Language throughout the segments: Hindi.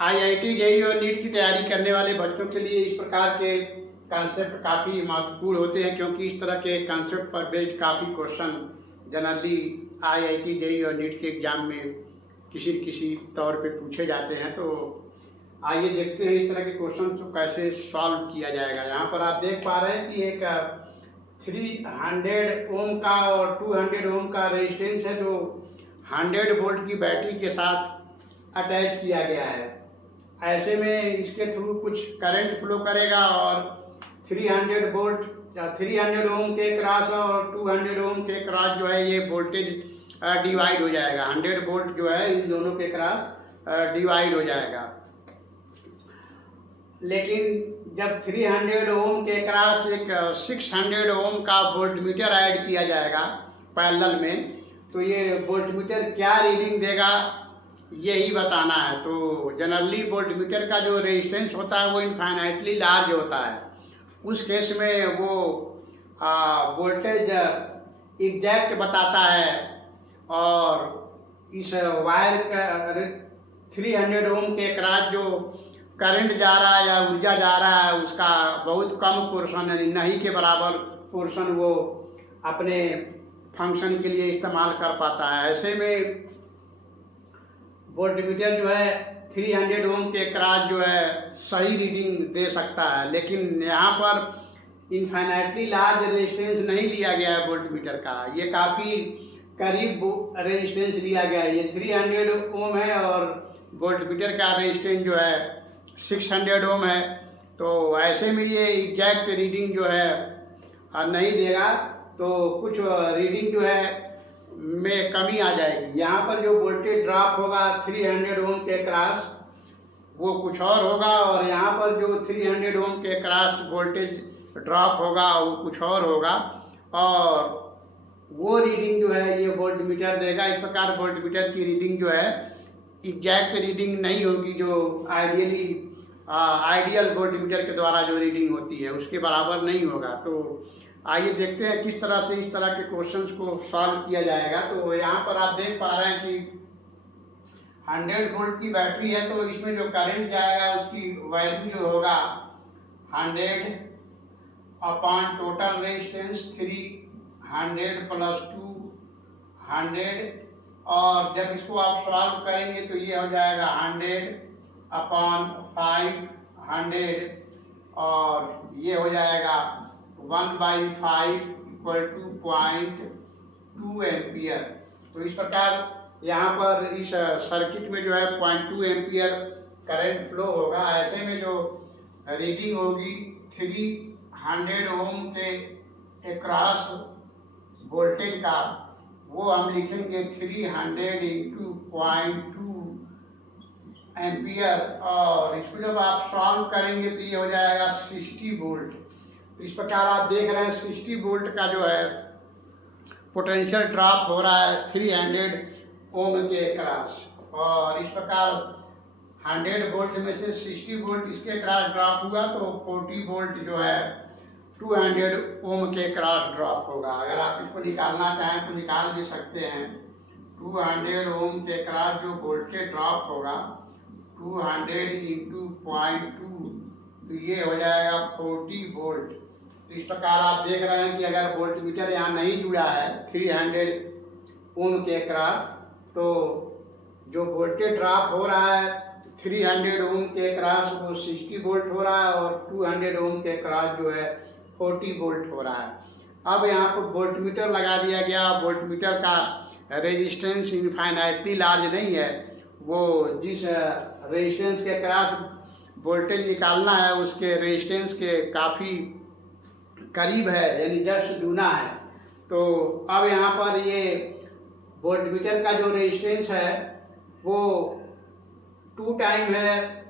आईआईटी जेईई और नीट की तैयारी करने वाले बच्चों के लिए इस प्रकार के कॉन्सेप्ट काफ़ी महत्वपूर्ण होते हैं, क्योंकि इस तरह के कॉन्सेप्ट पर बेस्ड काफ़ी क्वेश्चन जनरली आईआईटी जेईई और नीट के एग्जाम में किसी न किसी तौर पे पूछे जाते हैं। तो आइए देखते हैं इस तरह के क्वेश्चन को कैसे सॉल्व किया जाएगा। यहाँ पर आप देख पा रहे हैं कि एक 300 ओम का और 200 ओम का रेजिस्टेंस है जो 100 वोल्ट की बैटरी के साथ अटैच किया गया है। ऐसे में इसके थ्रू कुछ करंट फ्लो करेगा और 300 वोल्ट या 300 ओम के क्रॉस और 200 ओम के क्रॉस जो है ये वोल्टेज डिवाइड हो जाएगा। 100 वोल्ट जो है इन दोनों के क्रॉस डिवाइड हो जाएगा। लेकिन जब 300 ओम के क्रॉस एक 600 ओम का वोल्टमीटर ऐड किया जाएगा पैरेलल में, तो ये वोल्टमीटर क्या रीडिंग देगा यही बताना है। तो जनरली वोल्टमीटर का जो रेजिस्टेंस होता है वो इनफाइनाइटली लार्ज होता है। उस केस में वो वोल्टेज एग्जैक्ट बताता है और इस वायर का 300 ओम के क्रॉस जो करंट जा रहा है या ऊर्जा जा रहा है उसका बहुत कम पोर्शन, यानी नहीं के बराबर पोर्शन वो अपने फंक्शन के लिए इस्तेमाल कर पाता है। ऐसे में वोल्टमीटर जो है 300 ओम के क्रॉस जो है सही रीडिंग दे सकता है, लेकिन यहाँ पर इनफाइनाइटली लार्ज रेजिस्टेंस नहीं लिया गया है वोल्टमीटर का। ये काफ़ी करीब रेजिस्टेंस लिया गया है। ये 300 ओम है और वोल्टमीटर का रेजिस्टेंस जो है 600 ओम है। तो ऐसे में ये एग्जैक्ट रीडिंग जो है नहीं देगा, तो कुछ रीडिंग जो है में कमी आ जाएगी। यहाँ पर जो वोल्टेज ड्रॉप होगा 300 ओम के क्रॉस वो कुछ और होगा, और यहाँ पर जो 300 ओम के क्रॉस वोल्टेज ड्रॉप होगा वो कुछ और होगा, और वो रीडिंग जो है ये वोल्टमीटर देगा। इस प्रकार वोल्टमीटर की रीडिंग जो है एग्जैक्ट रीडिंग नहीं होगी, जो आइडियल वोल्टमीटर के द्वारा जो रीडिंग होती है उसके बराबर नहीं होगा। तो आइए देखते हैं किस तरह से इस तरह के क्वेश्चंस को सॉल्व किया जाएगा। तो यहाँ पर आप देख पा रहे हैं कि 100 वोल्ट की बैटरी है, तो इसमें जो करंट जाएगा उसकी वैल्यू जो होगा 100 अपॉन टोटल रेजिस्टेंस 300 प्लस 200, और जब इसको आप सॉल्व करेंगे तो ये हो जाएगा 100 अपॉन 500, और ये हो जाएगा 1/5 इक्वल टू 0.2 एम्पियर। तो इस प्रकार यहाँ पर इस सर्किट में जो है 0.2 एम्पियर करंट फ्लो होगा। ऐसे में जो रीडिंग होगी 300 ओम के अक्रॉस वोल्टेज का वो हम लिखेंगे 300 इंटू 0.2 एम्पियर, और इसको जब आप सॉल्व करेंगे तो ये हो जाएगा 60 वोल्ट। तो इस प्रकार आप देख रहे हैं 60 वोल्ट का जो है पोटेंशियल ड्रॉप हो रहा है 300 ओम के क्रॉस, और इस प्रकार 100 वोल्ट में से 60 वोल्ट इसके क्रॉस ड्रॉप हुआ तो 40 वोल्ट जो है 200 ओम के क्रॉस ड्रॉप होगा। अगर आप इसको निकालना चाहें तो निकाल भी सकते हैं। 200 ओम के क्रॉस जो वोल्टेज ड्रॉप होगा 200 इंटू 0.2, तो ये हो जाएगा 40 वोल्ट। तो इस प्रकार आप देख रहे हैं कि अगर वोल्टमीटर यहाँ नहीं जुड़ा है 300 ओम के क्रॉस, तो जो वोल्टेज ड्रॉप हो रहा है 300 ओम के क्रॉस वो 60 वोल्ट हो रहा है, और 200 ओम के क्रॉस जो है 40 वोल्ट हो रहा है। अब यहाँ पर वोल्टमीटर लगा दिया गया। वोल्टमीटर का रेजिस्टेंस इनफाइनाइटली लार्ज नहीं है, वो जिस रेजिस्टेंस के क्रॉस वोल्टेज निकालना है उसके रेजिस्टेंस के काफ़ी करीब है, यानी जस्ट दूना है। तो अब यहाँ पर ये वोल्टमीटर का जो रेजिस्टेंस है वो 2 टाइम है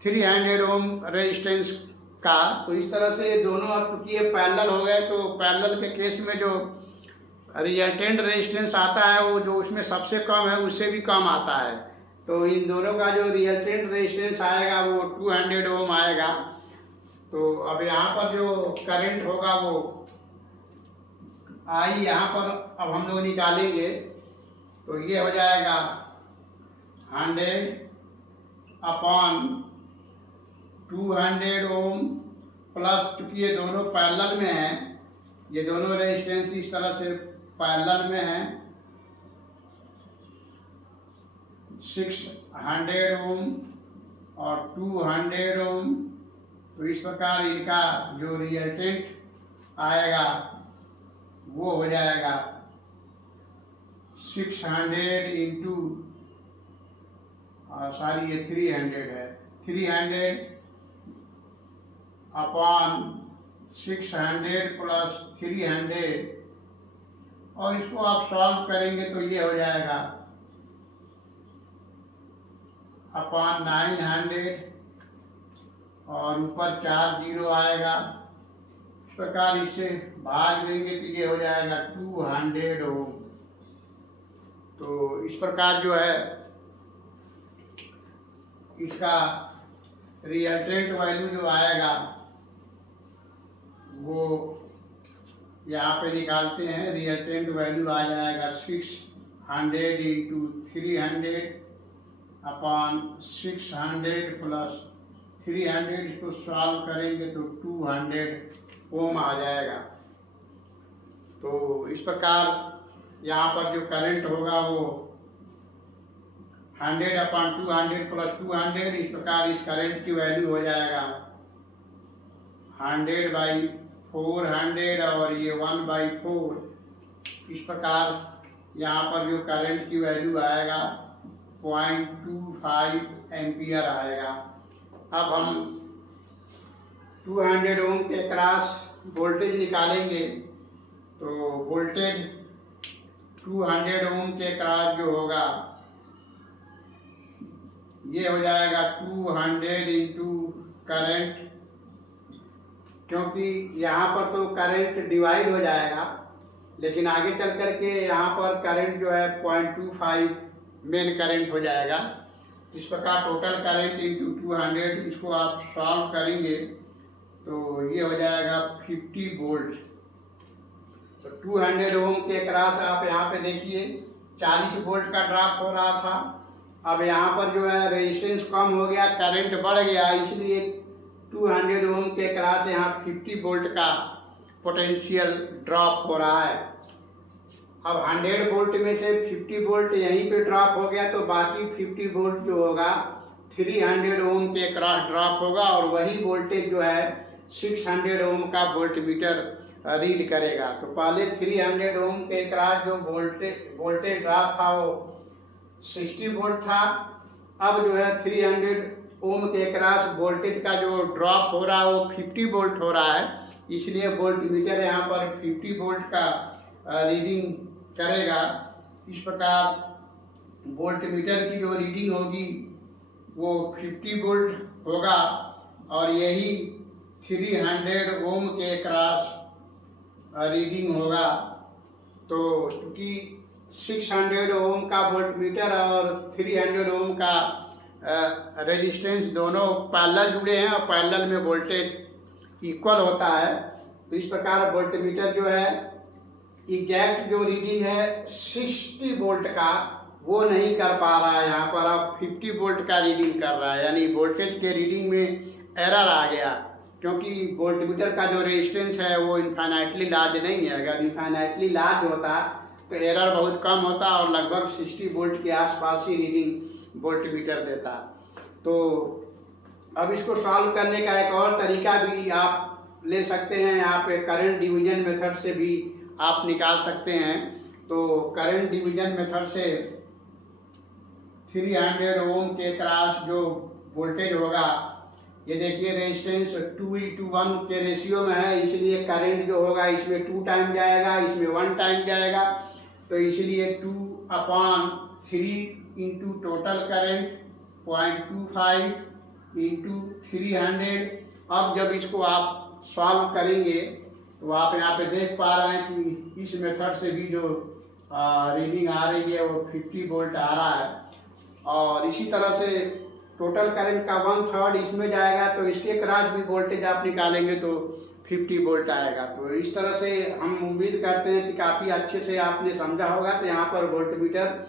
300 ओम रेजिस्टेंस का। तो इस तरह से दोनों अब क्योंकि ये पैरेलल हो गए, तो पैरेलल के केस में जो रिजल्टेंट रेजिस्टेंस आता है वो जो उसमें सबसे कम है उससे भी कम आता है। तो इन दोनों का जो रिजल्टेंट रेजिस्टेंस आएगा वो 200 ओम आएगा। तो अब यहाँ पर जो करंट होगा वो आई यहाँ पर अब हम लोग निकालेंगे, तो ये हो जाएगा 100 अपॉन 200 ओम प्लस, चूंकि ये दोनों पैरेलल में हैं, ये दोनों रेजिस्टेंस इस तरह से पैरेलल में हैं, 600 ओम और 200 ओम। तो इस प्रकार इनका जो रिजल्टेंट आएगा वो हो जाएगा 600 इंटू, सॉरी ये 300 है, 300 अपॉन 600 प्लस 300, और इसको आप सॉल्व करेंगे तो ये हो जाएगा अपॉन 900, और ऊपर 4 जीरो आएगा। इस प्रकार इससे भाग देंगे तो ये हो जाएगा 200 ओम। तो इस प्रकार जो है इसका रिजल्टेंट वैल्यू जो आएगा वो यहाँ पे निकालते हैं। रिजल्टेंट वैल्यू आ जाएगा 600 इंटू 300 अपॉन 600 प्लस 300, इसको सॉल्व करेंगे तो 200 ओम आ जाएगा। तो इस प्रकार यहाँ पर जो करंट होगा वो 100 अपॉन 200 प्लस 200, इस प्रकार इस करंट की वैल्यू हो जाएगा 100/400 और ये 1/4। इस प्रकार यहाँ पर जो करंट की वैल्यू आएगा 0.25 एम्पियर आएगा। अब हम 200 ओम के क्रॉस वोल्टेज निकालेंगे। तो वोल्टेज 200 ओम के क्रॉस जो होगा ये हो जाएगा 200 इंटू करंट, क्योंकि यहाँ पर तो करंट डिवाइड हो जाएगा, लेकिन आगे चल करके यहाँ पर करंट जो है 0.25 मेन करंट हो जाएगा। इस प्रकार टोटल करंट इंटू 200, इसको आप सॉल्व करेंगे तो ये हो जाएगा 50 वोल्ट। तो 200 ओम के क्रॉस आप यहाँ पे देखिए 40 वोल्ट का ड्रॉप हो रहा था। अब यहाँ पर जो है रेजिस्टेंस कम हो गया, करंट बढ़ गया, इसलिए 200 ओम के क्रॉस यहाँ 50 वोल्ट का पोटेंशियल ड्रॉप हो रहा है। अब 100 वोल्ट में से 50 वोल्ट यहीं पे ड्रॉप हो गया, तो बाकी 50 वोल्ट जो होगा 300 ओम के क्रॉस ड्रॉप होगा, और वही वोल्टेज जो है 600 ओम का वोल्टमीटर रीड करेगा। तो पहले 300 ओम के क्रॉस जो वोल्टेज ड्रॉप था वो 60 वोल्ट था। अब जो है 300 ओम के क्रॉस वोल्टेज का जो ड्रॉप हो रहा है वो 50 वोल्ट हो रहा है, इसलिए वोल्टमीटर यहाँ पर 50 वोल्ट का रीडिंग करेगा। इस प्रकार वोल्टमीटर की जो रीडिंग होगी वो 50 वोल्ट होगा, और यही 300 ओम के क्रॉस रीडिंग होगा। तो क्योंकि 600 ओम का वोल्टमीटर और 300 ओम का रेजिस्टेंस दोनों पैरेलल जुड़े हैं, और पैरेलल में वोल्टेज इक्वल होता है, तो इस प्रकार वोल्टमीटर जो है एग्जैक्ट जो रीडिंग है 60 वोल्ट का वो नहीं कर पा रहा है, यहाँ पर अब 50 वोल्ट का रीडिंग कर रहा है, यानी वोल्टेज के रीडिंग में एरर आ गया, क्योंकि वोल्टमीटर का जो रेजिस्टेंस है वो इनफाइनाइटली लार्ज नहीं है। अगर इनफाइनाइटली लार्ज होता तो एरर बहुत कम होता और लगभग 60 वोल्ट के आसपास ही रीडिंग वोल्टमीटर देता। तो अब इसको सॉल्व करने का एक और तरीका भी आप ले सकते हैं, यहाँ पे करंट डिवीजन मेथड से भी आप निकाल सकते हैं। तो करंट डिवीजन मेथड से 300 ओम के क्रॉस जो वोल्टेज होगा, ये देखिए रेजिस्टेंस 2:1 के रेशियो में है, इसलिए करंट जो होगा इसमें 2 टाइम जाएगा, इसमें 1 टाइम जाएगा, तो इसलिए 2/3 इंटू टोटल करंट 0.25 इंटू 300। अब जब इसको आप सॉल्व करेंगे तो आप यहाँ पे देख पा रहे हैं कि इस मेथड से भी जो रीडिंग आ रही है वो 50 वोल्ट आ रहा है, और इसी तरह से टोटल करंट का 1/3 इसमें जाएगा, तो इसके क्रॉस भी वोल्टेज आप निकालेंगे तो 50 वोल्ट आएगा। तो इस तरह से हम उम्मीद करते हैं कि काफ़ी अच्छे से आपने समझा होगा। तो यहाँ पर वोल्टमीटर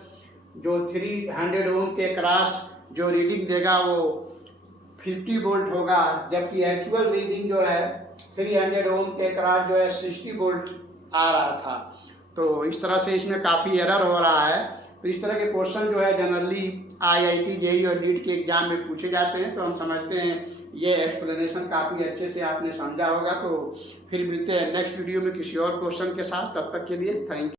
जो 300 ओम के क्रॉस जो रीडिंग देगा वो 50 वोल्ट होगा, जबकि एक्चुअल रीडिंग जो है 300 ओम के अक्रॉस जो है 60 वोल्ट आ रहा था। तो इस तरह से इसमें काफ़ी एरर हो रहा है। तो इस तरह के क्वेश्चन जो है जनरली IIT जेईई और नीट के एग्जाम में पूछे जाते हैं। तो हम समझते हैं ये एक्सप्लेनेशन काफ़ी अच्छे से आपने समझा होगा। तो फिर मिलते हैं नेक्स्ट वीडियो में किसी और क्वेश्चन के साथ। तब तक के लिए थैंक यू।